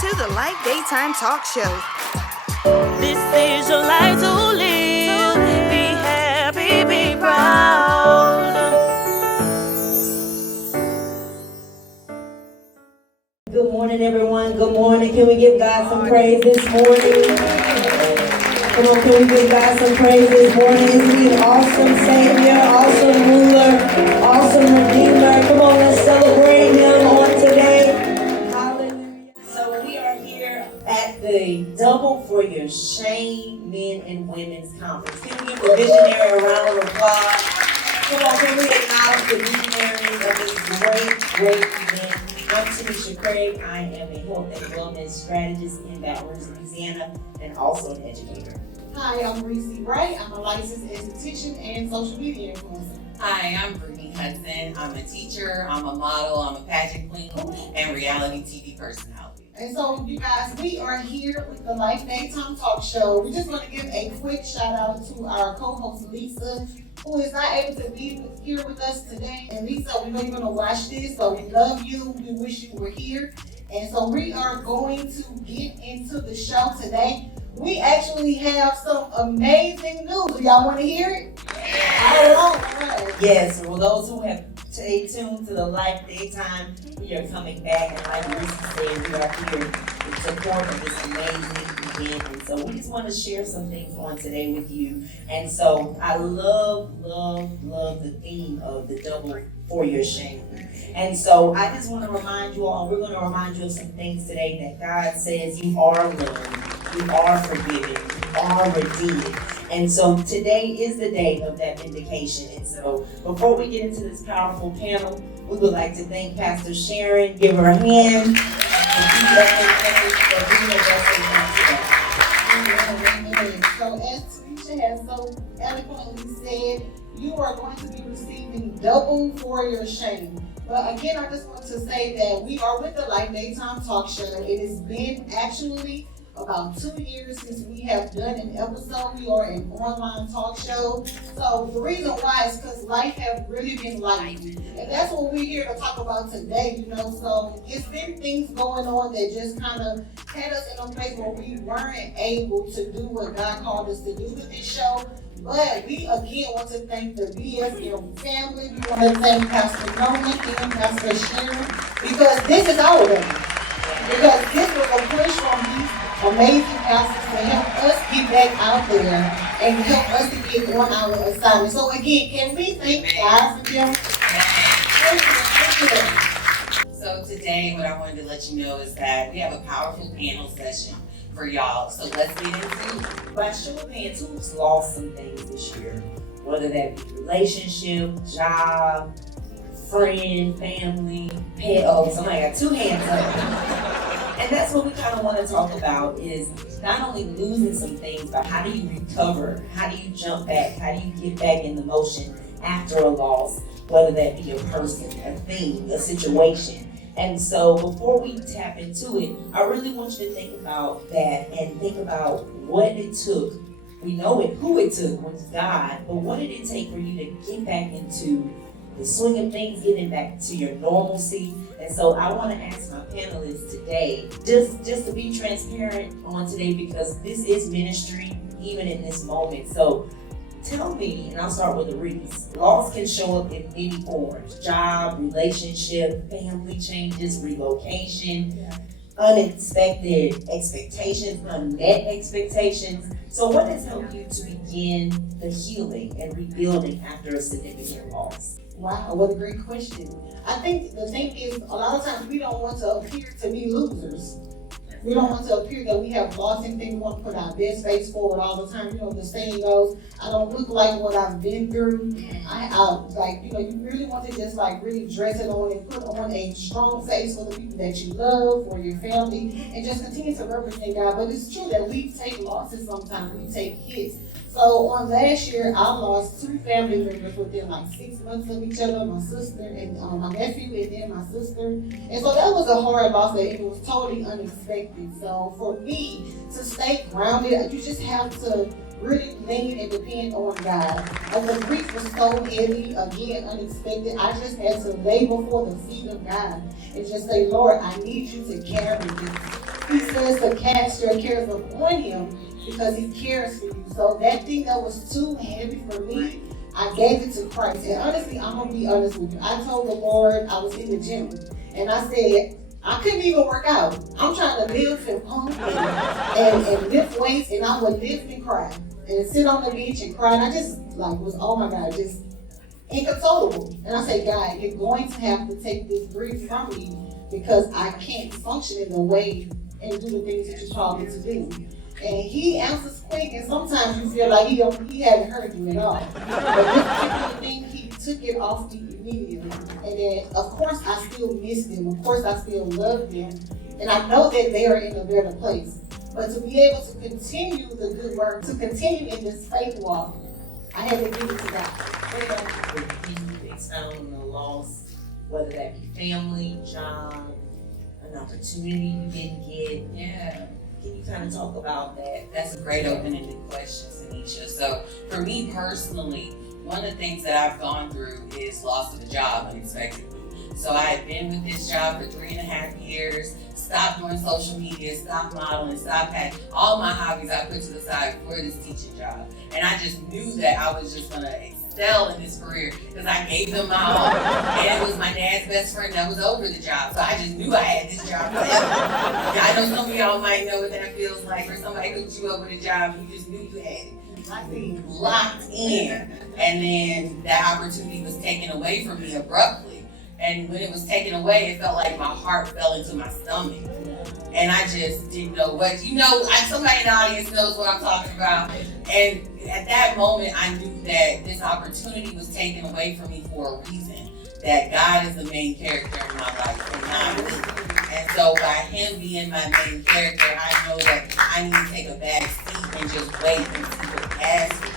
to the Life Daytime Talk Show. This is your life to live. Be happy, be proud. Good morning, everyone. Good morning. Can we give God some praise this morning? Come on, can we give God some praise this morning? Isn't He an awesome Savior, awesome ruler, awesome Redeemer? Come on, let's celebrate Him on today. Hallelujah. So we are here at the Double for Your Shame Men and Women's Conference. Can we give the visionary a round of applause? Come on, can we acknowledge the visionaries of this great event? I'm Tanesha Craig. I am a health and wellness strategist in Baton Rouge, Louisiana, and also an educator. Hi, I'm Reacee I'm a licensed esthetician and social media influencer. Hi, I'm Brittany Hudson. I'm a teacher, I'm a model, I'm a pageant queen, and reality TV personality. And so, you guys, we are here with the Life Daytime Talk Show. We just want to give a quick shout out to our co-host Lisa, who is not able to be here with us today. And Lisa, we know you're going to watch this, so we love you. We wish you were here. And so we are going to get into the show today. We actually have some amazing news. Y'all want to hear it? Yeah. All right. Yes, for those who have stayed tuned to the Life Daytime, we are coming back. And like Reacee said, we are here in support of this amazing event. And so we just want to share some things on today with you. And so I love the theme of the Double for Your Shame. And so I just want to remind you all, we're going to remind you of some things today that God says you are loved, you are forgiven, you are redeemed. And so today is the day of that vindication. And so before we get into this powerful panel, we would like to thank Pastor Sharon, give her a hand, So as Tanesha has so eloquently said, you are going to be receiving double for your shame. But again, I just want to say that we are with the Life Daytime Talk Show. It has been actually about 2 years since we have done an episode. We are an online talk show. So the reason why is because life has really been life. And that's what we're here to talk about today, you know. So it's been things going on that just kind of had us in a place where we weren't able to do what God called us to do with this show. But we again want to thank the BFM family. We want to thank Pastor Nolan and Pastor Sharon, because this is our way. Because this was a push from these amazing pastors to help us get back out there and help us to get on our assignment. So again, can we thank God for them? So today, what I wanted to let you know is that we have a powerful panel session for y'all. So let's get into it. By show of hands, who's lost some things this year? Whether that be relationship, job, friend, family, pet. Oh, somebody got 2 hands up. And that's what we kind of want to talk about, is not only losing some things, but how do you recover? How do you jump back? How do you get back in the motion after a loss? Whether that be a person, a thing, a situation. And so before we tap into it, I really want you to think about that and think about what it took. We know who it took, which is God, but what did it take for you to get back into the swing of things, getting back to your normalcy? And so I want to ask my panelists today, just to be transparent on today, because this is ministry, even in this moment. So tell me, and I'll start with Reacee. Loss can show up in many forms: job, relationship, family changes, relocation, unexpected expectations, unmet expectations. So what has helped you to begin the healing and rebuilding after a significant loss? Wow, what a great question. I think the thing is, a lot of times we don't want to appear to be losers. We don't want to appear that we have lost anything. We want to put our best face forward all the time. You know, the saying goes, I don't look like what I've been through. You really want to just really dress it on and put on a strong face for the people that you love, for your family, and just continue to represent God. But it's true that we take losses sometimes. We take hits. So on last year, I lost 2 family members within 6 months of each other, my sister and my nephew, and then my sister. And so that was a hard loss, and it was totally unexpected. So for me to stay grounded, you just have to really lean and depend on God. And the grief was so heavy, again, unexpected. I just had to lay before the feet of God and just say, Lord, I need you to carry this. He says to cast your cares upon him because he cares for you. So that thing that was too heavy for me, I gave it to Christ. And honestly, I'm going to be honest with you. I told the Lord, I was in the gym, and I said, I couldn't even work out. I'm trying to lift and pump and lift weights, and I would lift and cry and sit on the beach and cry. And I just was, oh my God, just inconsolable. And I said, God, you're going to have to take this grief from me because I can't function in the way and do the things that you called me to do. And he answers quick, and sometimes you feel like he hadn't heard you at all. But this particular thing, he took it off me immediately. And then, of course, I still miss them. Of course, I still love them. And I know that they are in a better place. But to be able to continue the good work, to continue in this faith walk, I had to give it to God. You expound on the loss, whether that be family, job, an opportunity you didn't get. Yeah. Can you kind of talk about that? That's a great open-ended question, Tanesha. So for me personally, one of the things that I've gone through is loss of a job unexpectedly. So I had been with this job for 3.5 years, stopped doing social media, stopped modeling, stopped having all my hobbies I put to the side for this teaching job. And I just knew that I was just gonna excel in this career because I gave them my all. And it was my dad's best friend that was over the job. So I just knew I had this job forever. I know some of y'all might know what that feels like, where somebody hooked you up with a job and you just knew you had it. I think locked in, and then that opportunity was taken away from me abruptly. And when it was taken away, it felt like my heart fell into my stomach. And I just didn't know what, somebody in the audience knows what I'm talking about. And at that moment, I knew that this opportunity was taken away from me for a reason. That God is the main character in my life and not me. And so by him being my main character, I know that I need to take a back seat and just wait and see what he has for me.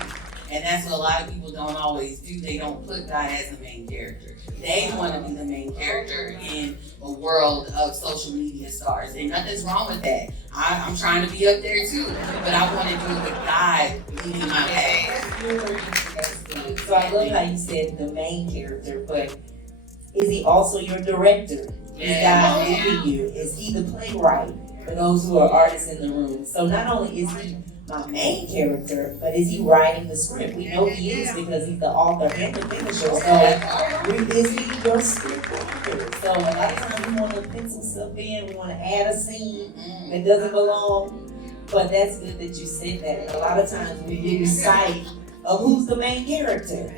And that's what a lot of people don't always do. They don't put God as the main character. They want to be the main character in a world of social media stars. And nothing's wrong with that. I'm trying to be up there too. But I want to do it with God leading my path. So I love how you said the main character, but is he also your director? Is God leading you? Is he the playwright for those who are artists in the room? So not only is he my main character, but is he writing the script? We know he is because he's the author and the finisher. So is he your script writer? So a lot of times we want to put some stuff in, we want to add a scene that doesn't belong. But that's good that you said that. And a lot of times we lose sight of who's the main character.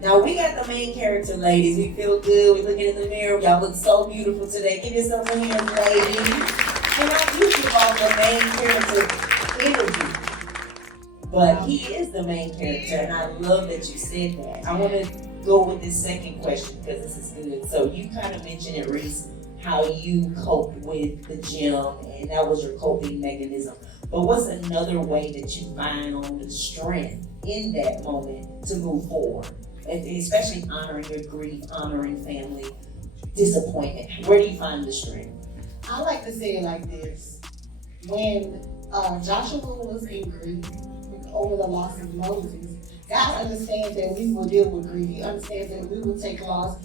Now we got the main character, ladies. We feel good. We're looking in the mirror. Y'all look so beautiful today. Give yourself a hand, ladies. And I do give off the main character energy. But he is the main character, and I love that you said that. I want to go with this second question because this is good. So you kind of mentioned it, Reese, how you cope with the gym, and that was your coping mechanism. But what's another way that you find on the strength in that moment to move forward? And especially honoring your grief, honoring family, disappointment. Where do you find the strength? I like to say it like this. When Joshua was angry over the loss of Moses, God understands that we will deal with grief. He understands that we will take loss.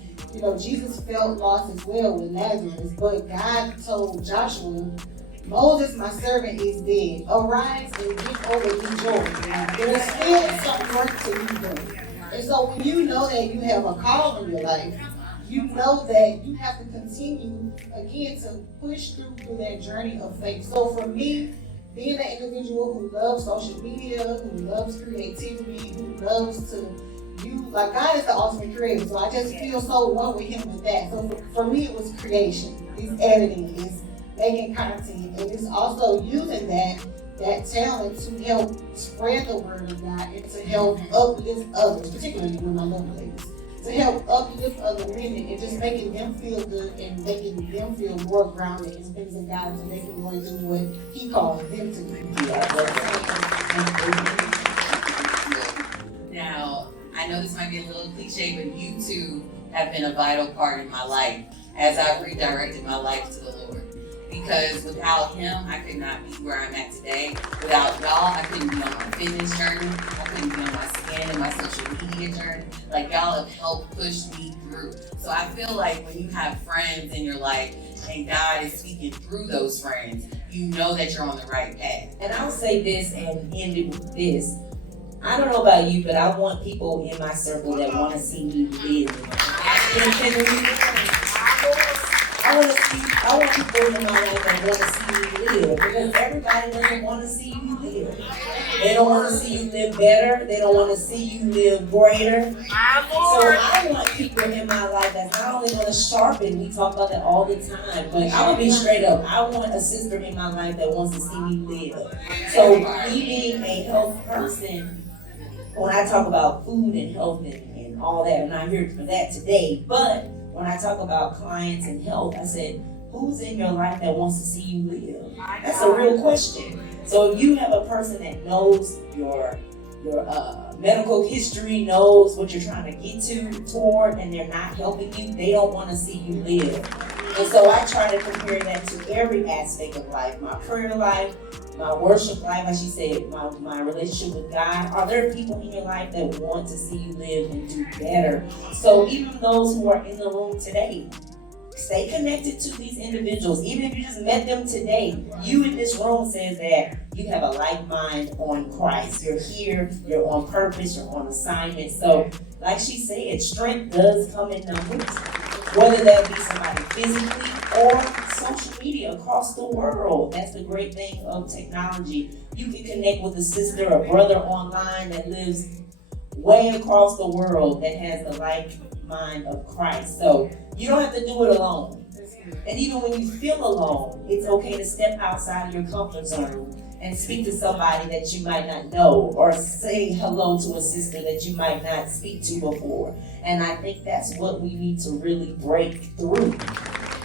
Jesus felt loss as well with Lazarus, but God told Joshua, Moses, my servant, is dead. Arise and get over the Jordan. There's still some work to be done. And so when you know that you have a call in your life, you know that you have to continue, again, to push through that journey of faith. So for me, being an individual who loves social media, who loves creativity, who loves to use, God is the ultimate creator. So I just feel so one with him with that. So for me, it was creation. It's editing. It's making content. And it's also using that talent to help spread the word of God and to help uplift others, particularly when I love ladies, to help uplift other women and just making them feel good and making them feel more grounded in things of God so they can go and do what he calls them to do. Now, I know this might be a little cliche, but you two have been a vital part in my life as I've redirected my life to the Lord. Because without him, I could not be where I'm at today. Without y'all, I couldn't be on my fitness journey. I couldn't be on my skin and my social media journey. Y'all have helped push me through. So I feel like when you have friends in your life and God is speaking through those friends, you know that you're on the right path. And I'll say this and end it with this. I don't know about you, but I want people in my circle that want to see me live. I want people in my life that want to see me live, because everybody doesn't want to see you live. They don't want to see you live better. They don't want to see you live greater. So I want people in my life that's not only going to sharpen, we talk about that all the time, but I'm going to be straight up. I want a sister in my life that wants to see me live. So me being a health person, when I talk about food and health and all that, I'm not here for that today, but when I talk about clients and health, I said, who's in your life that wants to see you live? That's a real question. So if you have a person that knows your medical history, knows what you're trying to get toward, and they're not helping you, they don't want to see you live. And so I try to compare that to every aspect of life, my prayer life, my worship life, like she said, my relationship with God. Are there people in your life that want to see you live and do better? So even those who are in the room today, stay connected to these individuals. Even if you just met them today, you in this room says that you have a like mind on Christ. You're here, you're on purpose, you're on assignment. So like she said, strength does come in numbers. Whether that be somebody physically or social media across the world. That's the great thing of technology. You can connect with a sister or brother online that lives way across the world that has the like mind of Christ. So you don't have to do it alone. And even when you feel alone, it's okay to step outside of your comfort zone and speak to somebody that you might not know, or say hello to a sister that you might not speak to before. And I think that's what we need to really break through.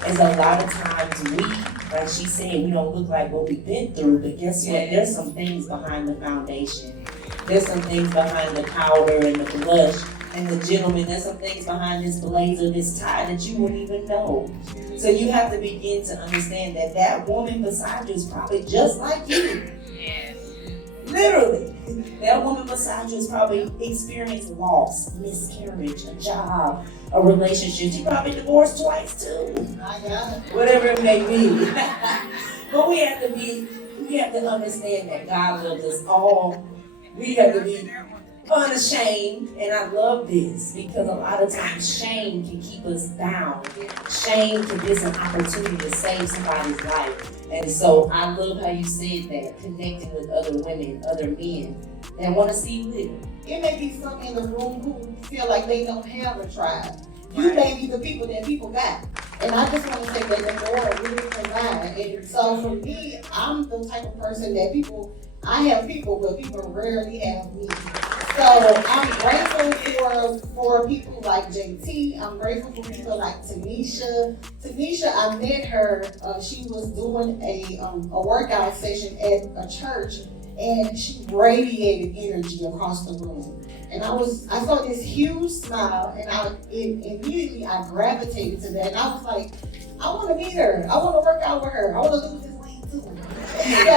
Is a lot of times we, like she said, we don't look like what we've been through, but guess what? There's some things behind the foundation. There's some things behind the powder and the blush and the gentleman. There's some things behind this blazer, this tie that you wouldn't even know. So you have to begin to understand that that woman beside you is probably just like you. Literally. That woman beside you has probably experienced loss, miscarriage, a job, a relationship. She probably divorced twice too. Whatever it may be. But we have to understand that God loves us all. We have to be unashamed, and I love this because a lot of times shame can keep us bound. Shame can be an opportunity to save somebody's life. And so I love how you said that, connecting with other women, other men that want to see you live. It may be some in the room who feel like they don't have a tribe. You may be the people that people got. And I just want to say that the Lord really provide. And so for me, I'm the type of person that I have people, but people rarely have me. So I'm grateful for people like JT. I'm grateful for people like Tanesha. Tanesha, I met her. She was doing a workout session at a church, and she radiated energy across the room. And I saw this huge smile, and immediately I gravitated to that. And I was like, I want to meet her. I want to work out with her. I want to lose this weight too. So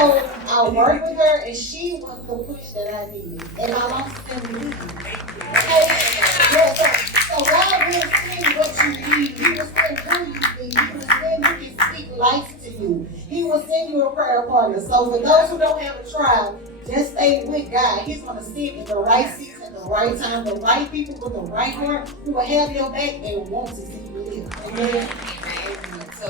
I worked with her, and she was the push that I needed. And I lost 10 weeks. So God will send what you need. He will send who you need. He will send who can speak life to you. He will send you a prayer partner. So for those who don't have a trial, just stay with God. He's going to sit at the right season, at the right time, the right people with the right heart who will have your back and want to see you live. Amen. So,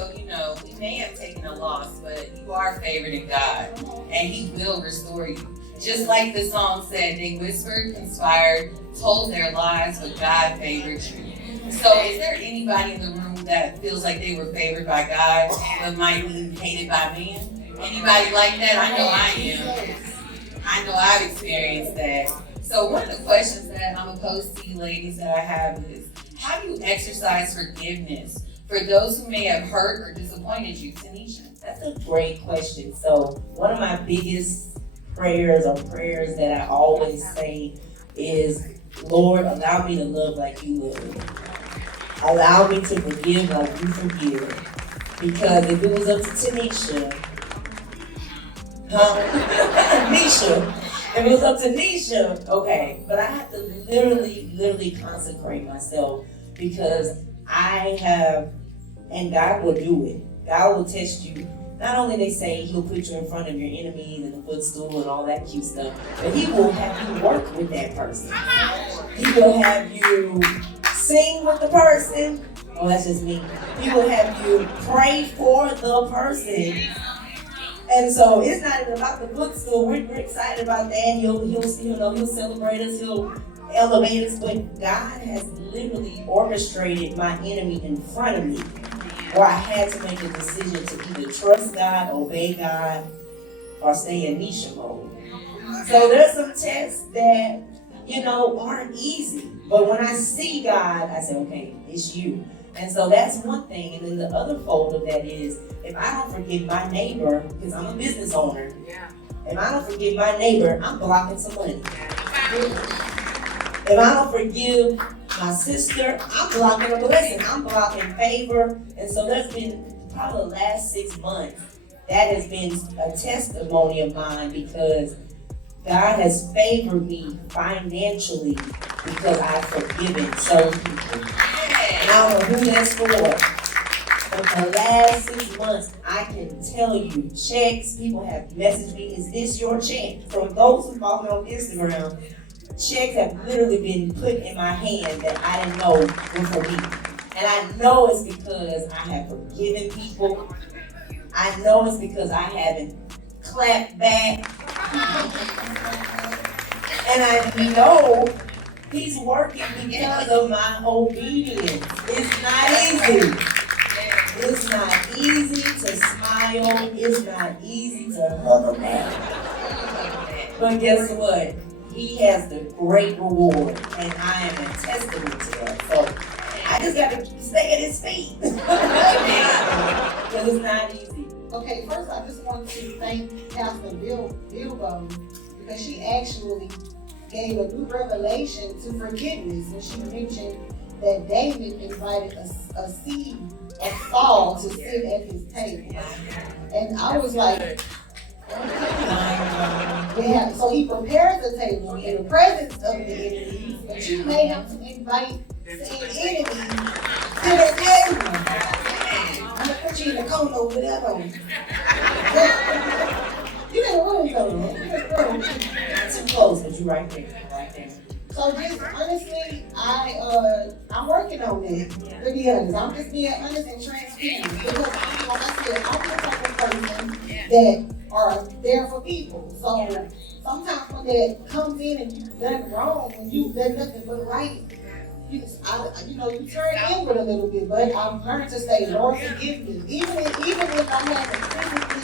we may have taken a loss, but you are favored in God, and He will restore you. Just like the song said, they whispered, conspired, told their lies, but God favored you. So is there anybody in the room that feels like they were favored by God, but might be hated by man? Anybody like that? I know I am. I know I've experienced that. So one of the questions that I'm going to pose to you ladies that I have is, how do you exercise forgiveness for those who may have hurt or disappointed you? Tanesha? That's a great question. So one of my biggest prayers that I always say is, Lord, allow me to love like you love. Allow me to forgive like you forgive. Because if it was up to Tanesha, if it was up to Nisha, okay. But I have to literally consecrate myself, because I have, and God will do it. God will test you. not only they say he'll put you in front of your enemies and the footstool and all that cute stuff, but he will have you work with that person. He will have you sing with the person. Oh, that's just me. He will have you pray for the person. And so it's not even about the footstool. We're excited about that. He'll celebrate us. He'll elevate us. But God has literally orchestrated my enemy in front of me, where I had to make a decision to either trust God, obey God, or stay in Nisha mode. So there's some tests that, aren't easy. But when I see God, I say, okay, it's you. And so that's one thing. And then the other fold of that is, if I don't forgive my neighbor, because I'm a business owner, if I don't forgive my neighbor, I'm blocking some money. If I don't forgive my sister, I'm blocking a blessing. I'm blocking favor. And so there's been probably the last 6 months, that has been a testimony of mine, because God has favored me financially because I've forgiven certain people. And I don't know who that's for. But the last 6 months, I can tell you, checks, people have messaged me, is this your check? For those who follow me on Instagram, checks have literally been put in my hand that I didn't know were for me. And I know it's because I have forgiven people. I know it's because I haven't clapped back. And I know He's working because of my obedience. It's not easy. It's not easy to smile. It's not easy to hug a man. But guess what? He has the great reward, and I am a testament to that. So I just got to stay at His feet. Because it's not easy. Okay, first I just want to thank Pastor Beliver, because she actually gave a new revelation to forgiveness when she mentioned that David invited a seed of Saul to sit at his table. And I was like, yeah, so he prepared the table in the presence of the enemies, but you may have to invite said enemies to the table. I'm gonna put you in the cone over there, though. You in the room, though. You in the room. Too close, but you right there. So just honestly, I'm working on that. To be honest, I'm just being honest and transparent, because like I said, I'm the type of person that are there for people. So sometimes when that comes in and you've done wrong, when you've done nothing but right, you turn inward a little bit. But I've learned to say, Lord, forgive me, even if I haven't physically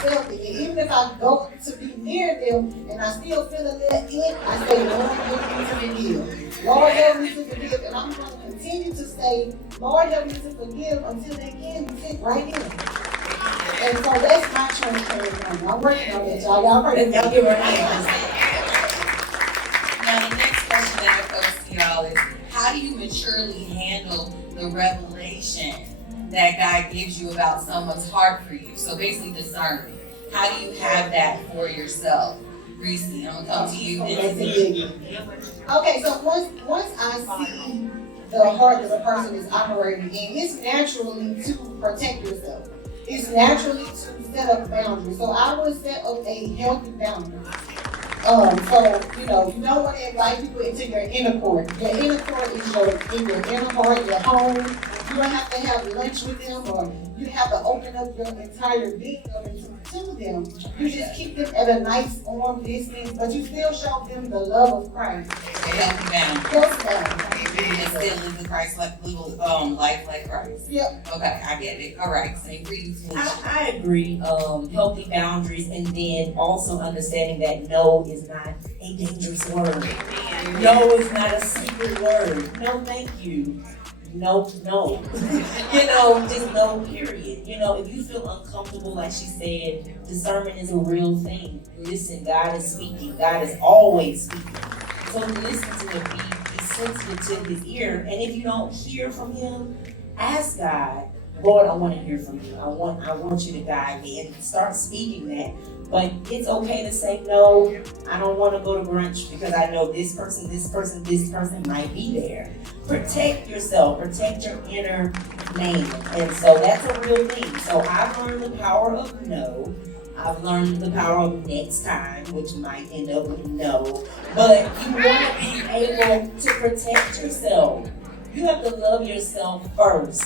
felt it, and even if I go to be near them and I still feel a little ick, I say, Lord, help me to forgive. Lord, help me to forgive. And I'm going to continue to say, Lord, help me to forgive until they can fit right in. And so that's my transparency. I'm working on that, y'all. Y'all pray. Y'all give her a hand. Now, the next question that I pose to y'all is, how do you maturely handle the revelation that God gives you about someone's heart for you? So basically discernment. How do you have that for yourself? Reacee, I'm gonna come to you. Okay, so once I see the heart that a person is operating in, it's naturally to protect yourself. It's naturally to set up boundaries. So I would set up a healthy boundary. So, you don't want to invite people into your inner court. Your inner court is your inner heart, your home. You don't have to have lunch with them, or you have to open up your entire being to them. You just keep them at a nice arm distance, but you still show them the love of Christ. Healthy boundaries. You still live the Christ life like Christ. Yep. Okay, I get it. All right, same for you. I agree. Healthy boundaries, and then also understanding that no is not a dangerous word. No is not a secret word. No, thank you. No. Just no, period. If you feel uncomfortable, like she said, discernment is a real thing. Listen, God is speaking. God is always speaking. So listen to him, be sensitive to his ear. And if you don't hear from him, ask God, Lord, I want to hear from you. I want you to guide me, and start speaking that. But it's okay to say, no, I don't want to go to brunch because I know this person might be there. protect yourself, protect your inner man. And so that's a real thing. So I've learned the power of no. I've learned the power of next time, which might end up with no. But you want to be able to protect yourself. You have to love yourself first.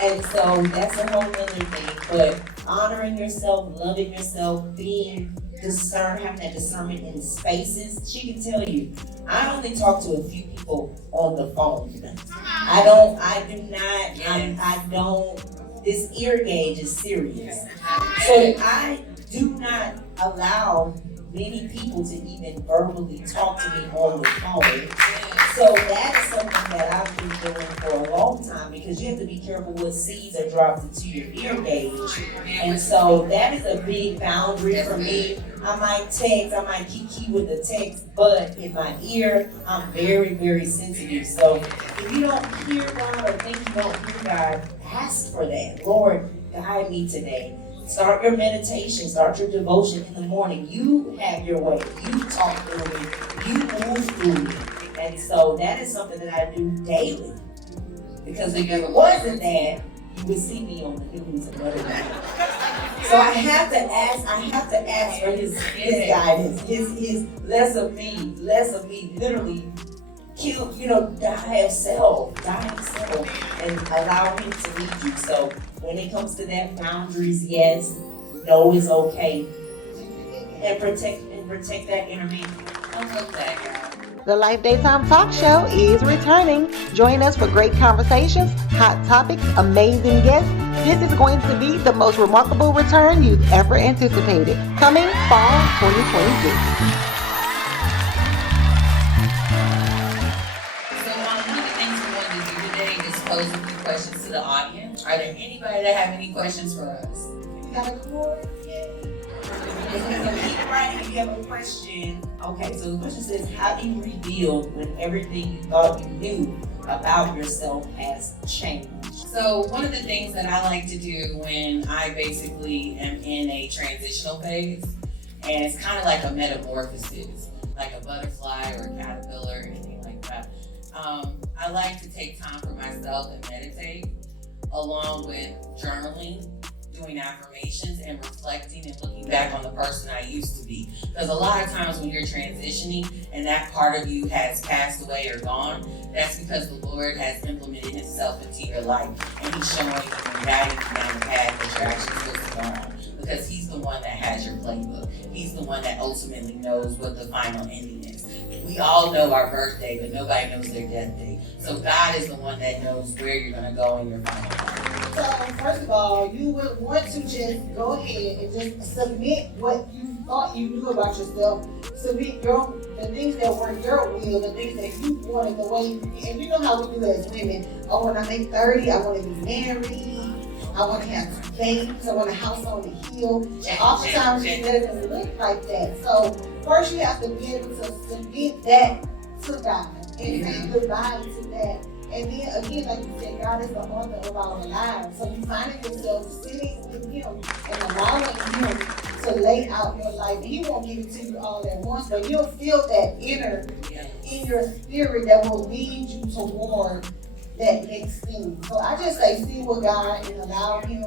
And so that's a whole other thing. But honoring yourself, loving yourself, being discerned, having that discernment in spaces. She can tell you, I only talk to a few people on the phone. This ear gauge is serious. So I do not allow many people to even verbally talk to me on the phone. So that is something that I've been doing for a long time, because you have to be careful what seeds are dropped into your ear gauge. And so that is a big boundary for me. I might text, I might kiki with the text, but in my ear, I'm very, very sensitive. So if you don't hear God or think you don't hear God, ask for that. Lord, guide me today. Start your meditation, start your devotion in the morning. You have your way. You talk through me. You move through me. And so that is something that I do daily. Because if it wasn't that, you would see me on the news another day. So I have to ask for his guidance, his less of me, literally die of self, and allow him to lead you. So when it comes to that, boundaries, yes, no is okay, and protect that inner me. I love that, guy. The Life Daytime Talk Show is returning. Join us for great conversations, hot topics, amazing guests. This is going to be the most remarkable return you've ever anticipated. Coming fall 2022. One of the things we wanted to do today is pose a few questions to the audience. Are there anybody that have any questions for us? You got a card? Yeah. Keep writing if you have a question. Okay, so the question says, how do you rebuild when everything you thought you knew about yourself has changed? So one of the things that I like to do when I basically am in a transitional phase, and it's kind of like a metamorphosis, like a butterfly or a caterpillar, anything like that. I like to take time for myself and meditate, along with journaling, doing affirmations, and reflecting and looking back on the person I used to be. Because a lot of times when you're transitioning and that part of you has passed away or gone, that's because the Lord has implemented himself into your life, and he's showing you and guiding you down the path that you're actually supposed to go on. Because he's the one that has your playbook. He's the one that ultimately knows what the final ending is. We all know our birthday, but nobody knows their death date. So God is the one that knows where you're going to go in your final life. So first of all, you would want to just go ahead and just submit what you thought you knew about yourself. Submit the things that were your will, the things that you wanted, the way, and you know how we do as women. Oh, when I make 30, I want to be married. I want to have things. I want a house on the hill. And oftentimes it doesn't look like that. So first you have to be able to submit that to God and say goodbye to that. And then again, like you said, God is the author of our lives. So you find yourself sitting with him and allowing him to lay out your life. And he won't give it to you all at once, but you'll feel that inner in your spirit that will lead you toward that next thing. So I just say sit with God and allow him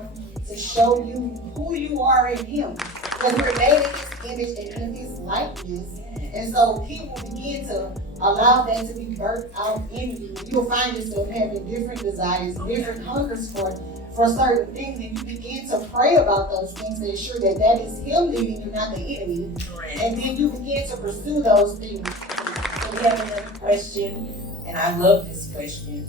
to show you who you are in him. Because we're made in his image and in his likeness. And so he will begin to allow that to be birthed out in you. You'll find yourself having different desires, different hungers for certain things, and you begin to pray about those things to ensure that that is him leading you, not the enemy. And then you begin to pursue those things. So we have another question, and I love this question.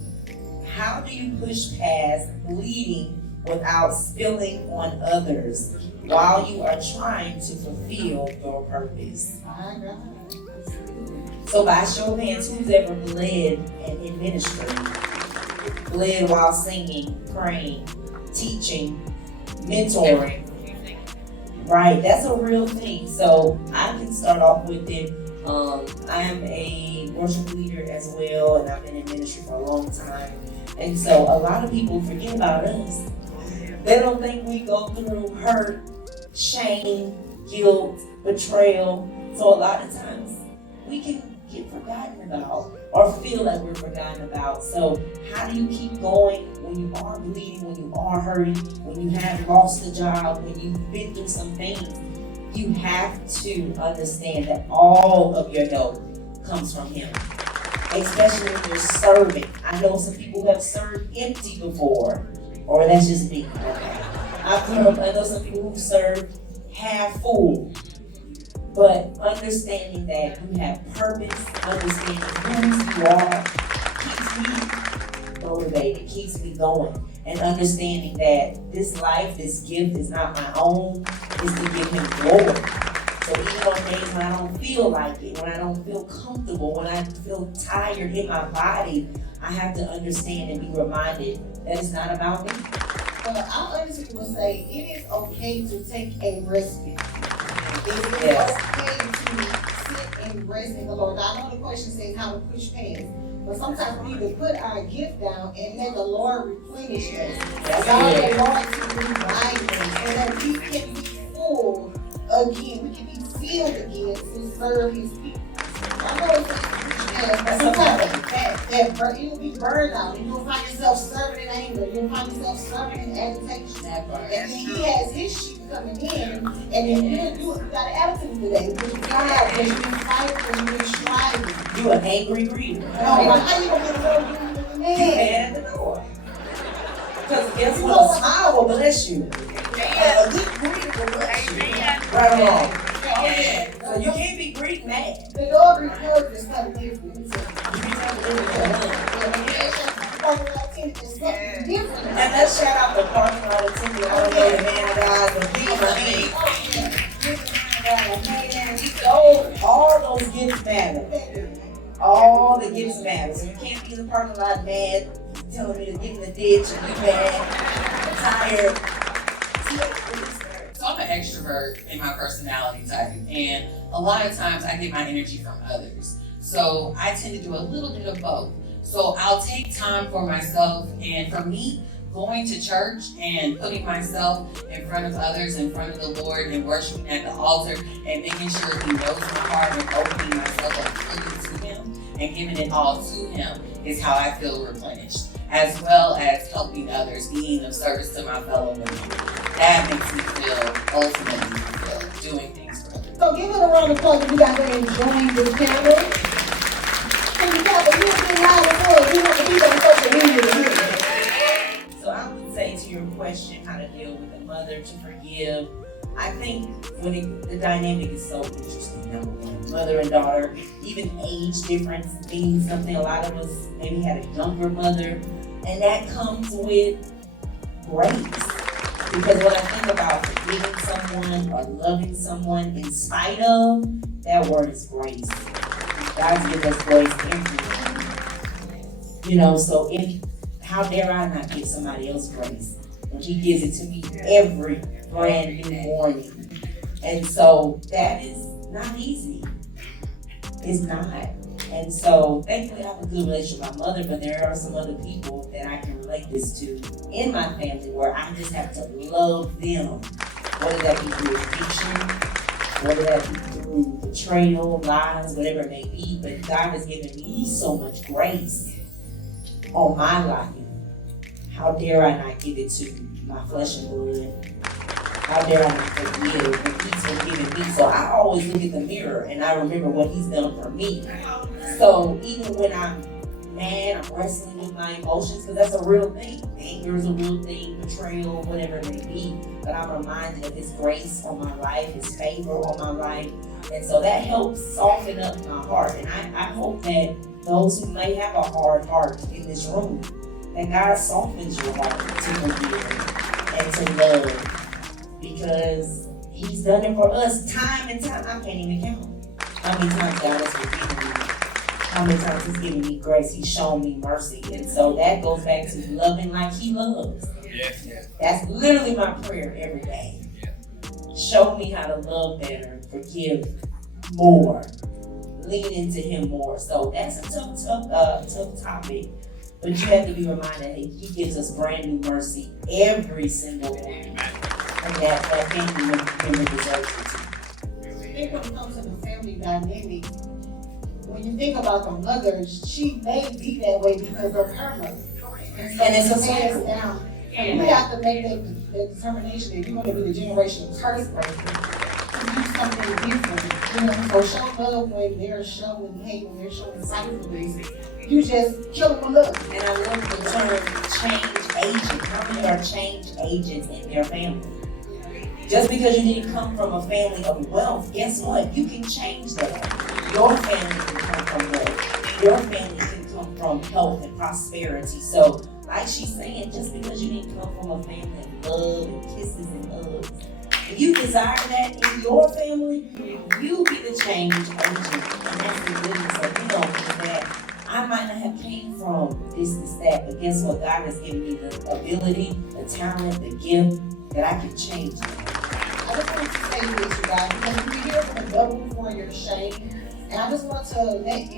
How do you push past bleeding without spilling on others while you are trying to fulfill your purpose? My God. So by show of hands, who's ever bled in ministry? Bled while singing, praying, teaching, mentoring. Right, that's a real thing. So I can start off with it. I am a worship leader as well, and I've been in ministry for a long time. And so a lot of people forget about us. They don't think we go through hurt, shame, guilt, betrayal. So a lot of times we can get forgotten about or feel like we're forgotten about. So how do you keep going when you are bleeding, when you are hurting, when you have lost a job, when you've been through some things? You have to understand that all of your help comes from Him, especially when you're serving. I know some people who have served empty before, or that's just me. Okay. I know some people who served half full. But understanding that you have purpose, understanding who you are, keeps me motivated, keeps me going. And understanding that this life, this gift is not my own, it's to give Him glory. So even on days when I don't feel like it, when I don't feel comfortable, when I feel tired in my body, I have to understand and be reminded that it's not about me. I honestly will say it is okay to take a respite. It is okay to sit and rest in the Lord. I know the question says how to push past, but sometimes we need to put our gift down and let the Lord replenish us. Allow the Lord to revive us so that we can be full again. We can be filled again to serve His people. I know it's but sometimes you'll be burned out and you'll find yourself serving in anger, you'll find yourself serving in agitation. And then He has His sheep coming in, and then you got an attitude today because you're tired, because you've been fighting, because you've been striving. You an angry greeter. No, how you gonna get a little greeter with the man? You man at the door. Because guess what? A smile will bless you. A good greeter will bless you. Right or wrong. Oh, yeah. So you can't be greeting mad. The Lord records is something different. And let's shout out the parking lot attendant. I don't know the man of God, the people. All those gifts matter. All the gifts matter. So you can't be in the parking lot mad, telling me to get in the ditch and be mad, tired. So I'm an extrovert in my personality type, and a lot of times I get my energy from others. So I tend to do a little bit of both. So I'll take time for myself, and for me, going to church and putting myself in front of others, in front of the Lord, and worshiping at the altar, and making sure He knows my heart, and opening myself up fully to Him, and giving it all to Him is how I feel replenished, as well as helping others, being of service to my fellow men. That makes me feel ultimately fulfilled, doing things for others. So give it a round of applause if you guys are enjoying this panel. And you got the music loud and full. You want to be on social media. So I would say to your question, how to deal with a mother to forgive, I think when the dynamic is so interesting, number one, mother and daughter, even age difference means something. A lot of us maybe had a younger mother, and that comes with grace. Because when I think about forgiving someone or loving someone in spite of, that word is grace. God gives us grace everywhere. So how dare I not give somebody else grace when He gives it to me every brand new morning? And so that is not easy. It's not. And so thankfully I have a good relationship with my mother, but there are some other people that I can relate this to in my family where I just have to love them. Whether that be through addiction, whether that be through betrayal, lies, whatever it may be. But God has given me so much grace on my life. How dare I not give it to my flesh and blood? How dare I not forgive when He's forgiven me? So I always look at the mirror and I remember what He's done for me. So even when I'm mad, I'm wrestling with my emotions, because that's a real thing. Anger is a real thing, betrayal, whatever it may be. But I'm reminded of His grace on my life, His favor on my life. And so that helps soften up my heart. And I hope that those who may have a hard heart in this room, that God softens your heart to forgive and to love. Because He's done it for us time and time. I can't even count how many times God has forgiven me. How many times He's given me grace, He's shown me mercy. And so that goes back to loving like He loves. That's literally my prayer every day. Show me how to love better, forgive more, lean into Him more. So that's a tough topic. But you have to be reminded that He gives us brand new mercy every single day. And that family member deserves it too. I think when it comes to the family dynamic, when you think about the mother, she may be that way because of her mother. And it's a cycle. Down. And we have to make that determination that you're going to be the generational curse breaker to do something different. You know, so show love when they're showing hate, when they're showing spitefulness. You just kill them with love. And I love the term change agent. How many are change agents in their family? Just because you didn't come from a family of wealth, guess what? You can change that. Your family can come from wealth. Your family can come from health and prosperity. So, like she's saying, just because you didn't come from a family of love and kisses and hugs, if you desire that in your family, you be the change agent. And that's the goodness of we don't do that. I might not have came from this, that, but guess what? God has given me the ability, the talent, the gift that I can change that. I just wanted to say this, you guys, because we hear from a double for your shame. And I just want to let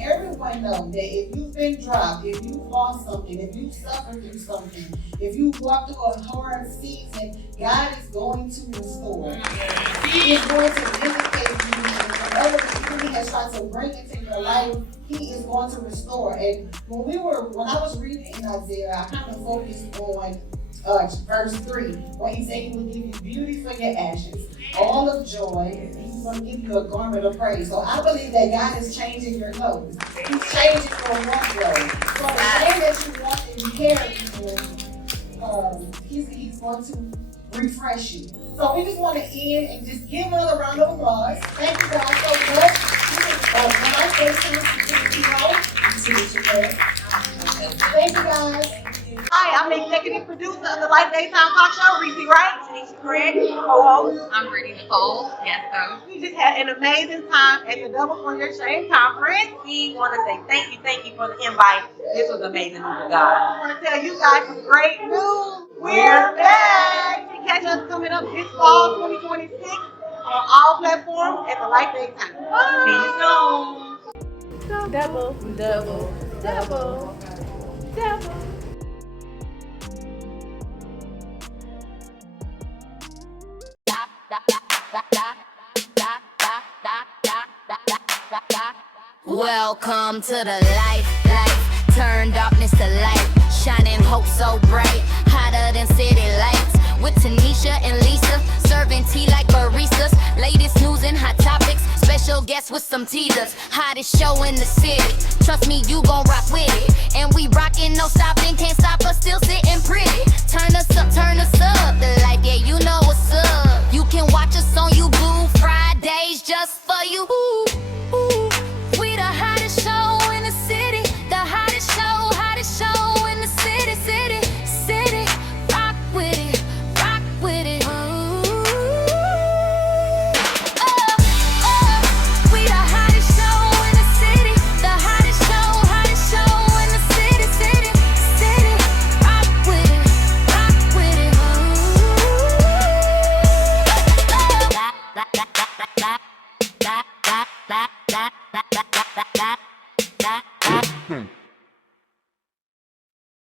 everyone know that if you've been dropped, if you've lost something, if you've suffered through something, if you've walked through a hard season, God is going to restore. He is going to vindicate you. And whatever the enemy has tried to bring into your life, He is going to restore. And when I was reading in Isaiah, I kind of focused on verse 3, where He said He will give you beauty for your ashes, all of joy, and He's going to give you a garment of praise. So I believe that God is changing your clothes. He's changing your wardrobe. So the way that you want and you carry He's going to refresh you. So we just want to end and just give another round of applause. Thank you guys so much. Thank you guys. Hi, I'm the executive producer of the Life Daytime Talk Show, Reacee, right? Tanesha, correct? Co-host. I'm Brittany Hudson. Yes, sir. We just had an amazing time at the Double for Your Shame conference. We want to say thank you for the invite. This was amazing, God. I want to tell you guys some great news. We're back. You can catch us coming up this fall 2026 on all platforms at the Life Daytime. See you soon. Double, double, double, double. Welcome to the life, turn darkness to light, shining hope so bright, hotter than city lights, with Tanesha and Lisa, serving tea like baristas, latest news and hot topics, special guests with some teasers, hottest show in the city, trust me you gon' rock with it, and we rockin' no stopping, can't stop us, still sitting pretty, turn us up, the life, yeah you know what's up, you can watch us on YouTube Fridays just for you. We the hottest show in the city, the hottest show in the city, rock with it, we the hottest show in the city, the hottest show in the city, rock with it,